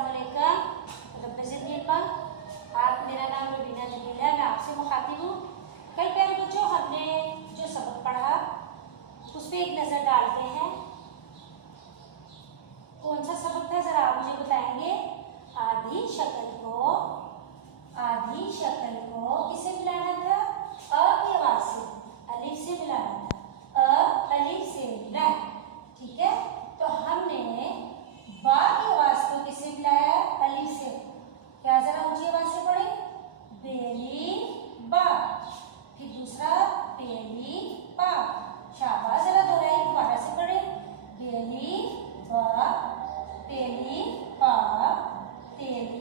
अस्सलामुअलैकुम रब्बे ज़िदनी इल्मा। आप मेरा नाम रुबीना जमील है, मैं आपसे मुखातिब हूँ। कल प्यारे बच्चों हमने जो सबक पढ़ा उस पर एक नज़र डालते हैं। कौन सा सबक था ज़रा आप मुझे बताएंगे। आधी शक्ल को किसे मिलाना था? अ की आवाज से अलिफ से मिलाना था। अ अलिफ से मिला, ठीक है। तो हमने बा की आवाज को किससे मिलाया? अलिफ से। क्या जरा ऊंची आवाज से पढ़े? बेली बा। फिर दूसरा बेली पा। शाबाश, जरा दोहराई दोबारा से पढ़े। बेली बा, बेली पा, तेली